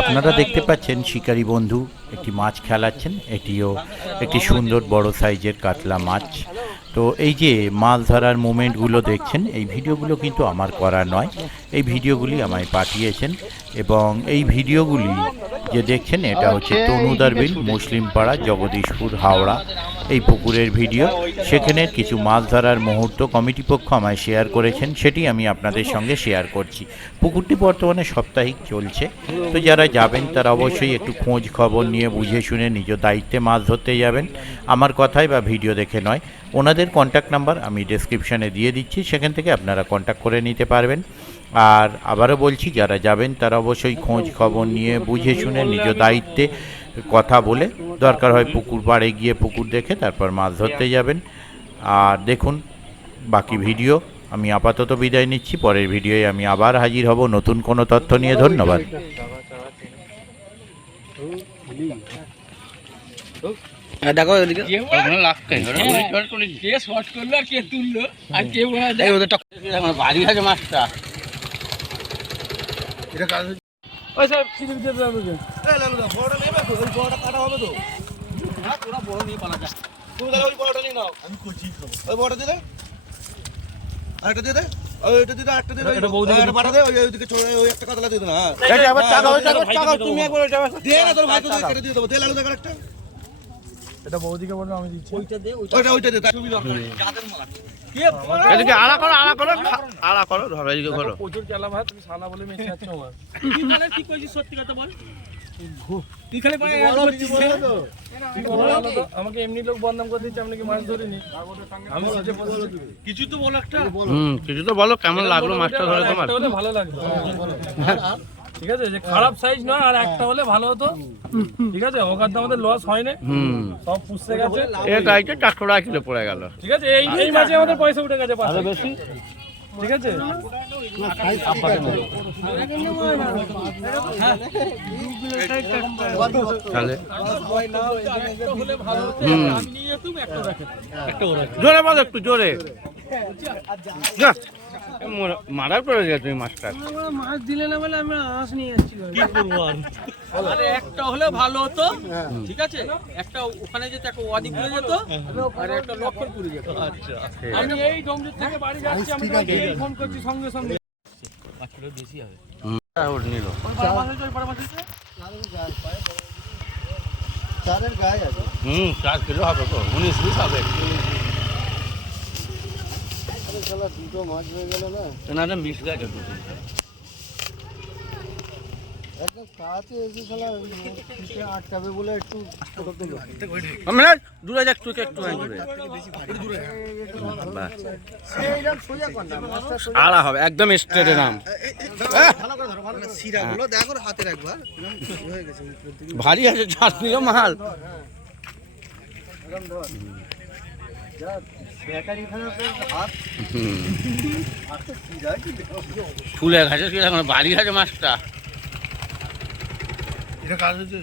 আপনারা দেখতে পাচ্ছেন শিকারী বন্ধু একটি মাছ খেলাচ্ছেন। এটিও একটি সুন্দর বড় সাইজের কাতলা মাছ। তো এই যে মাছ ধরার মুমেন্টগুলো দেখছেন, এই ভিডিওগুলো কিন্তু আমার করা নয়, এই ভিডিওগুলি আমায় পাঠিয়েছেন। এবং এই ভিডিওগুলি যে দেখছেন এটা হচ্ছে তনুদার বিল, মুসলিম পাড়া, জগদীশপুর, হাওড়া, এই পুকুরের ভিডিও। সেখানে কিছু মাছ ধরার মুহূর্ত কমিটি পক্ষ আমায় শেয়ার করেছেন, সেটি আমি আপনাদের সঙ্গে শেয়ার করছি। পুকুরটি বর্তমানে সাপ্তাহিক চলছে, তো যারা যাবেন তারা অবশ্যই একটু খোঁজ খবর নিয়ে বুঝে শুনে নিজ দায়িত্বে মাছ ধরতে যাবেন, আমার কথায় বা ভিডিও দেখে নয়। ওনাদের কন্ট্যাক্ট নাম্বার আমি ডেসক্রিপশানে দিয়ে দিচ্ছি, সেখান থেকে আপনারা কন্ট্যাক্ট করে নিতে পারবেন। আর আবারও বলছি, যারা যাবেন তারা অবশ্যই খোঁজ খবর নিয়ে বুঝে শুনে নিজ দায়িত্বে কথা বলে, দরকার হয় পুকুর পাড়ে গিয়ে পুকুর দেখে তারপর মাছ ধরতে যাবেন। আর দেখুন বাকি ভিডিও। আমি আপাতত বিদায় নিচ্ছি, পরের ভিডিওয়ে আমি আবার হাজির হব নতুন কোনো তথ্য নিয়ে। ধন্যবাদ। দেখো এদিকে বাড়ি আছে মাছটা। আরেকটা দিয়ে দে, ওইটা দিয়ে দে, আরেকটা দিয়ে দে, ওইটা পাঠা দে, ওইদিকে চলে, ওই একটা কাতলা দিয়ে দে না। তুমি একবার ওইটা দে না, তোর ভাই তোকে কেটে দিয়ে দেবো, দে লালু দেখ আরেকটা। এটা বৌদিকে বলবো আমি দিচ্ছি। ওইটা দে, তার সুবিধা হবে। এদিকে আড়া করো আড়া করো ধরো এদিকে করো। প্রচুর কেলা ভাই, তুমি সানা বলে মেয়ে চাচ্ছ আমার। কি কইছিস সত্যি কথা বল। আমাকে এমনি লোক বদনাম করে দিচ্ছে, আমি নাকি মাছ ধরিনি। আমি কিছু তো বল একটা। কিছু তো বলো, কেমন লাগলো মাছটা ধরে তোমার? একটা হলে ভালো লাগতো, ঠিক আছে, যে খারাপ সাইজ নয়, আর একটা হলে ভালো হতো, ঠিক আছে। ওখান থেকে আমাদের লস হয়নি, সব পুষতে গেছে। এটা 400 টাকা কিলো পড়ে গেল, ঠিক আছে। এই মাঝে আমাদের পয়সা উঠে গেছে পাশে বেশি, ঠিক আছে। জোরে বলো, একটু জোরে। মারার পরে তুমি মাছটা মাছ দিলে না বলে আমরা আঁশ নিয়ে যাচ্ছি। কি করবো আর একটা হলে ভালো হতো, ঠিক আছে। একটা ওখানে যেত, একটা ওয়াদি ঘুরে যেত, আর একটা লক্ষণপুরে যেত। আচ্ছা, আমি এই ডোমজুর থেকে বাড়ি যাচ্ছি, আমি ফোন করছি সঙ্গে সঙ্গে। মাছটা বেশি হবে। নিল চারের গায়ে আছে। 4 কিলো হবে তো, 19-20 হবে। দুটো মাছ হয়ে গেল না, না মিস গেছে দুটো। একদম কাছে এসে খেলা আটকাবে বলে একটু আমরা দূরে যাক, তুই একটু আড়া হবে একদম স্ট্রেটে নাম। শিরাগুলো দেখো হাতের একবার ভারী আছে, 4 কিলো মাল। ফুলে ঘাসে বাড়ি ঘাসে মাছটা। এটা কাজ হচ্ছে।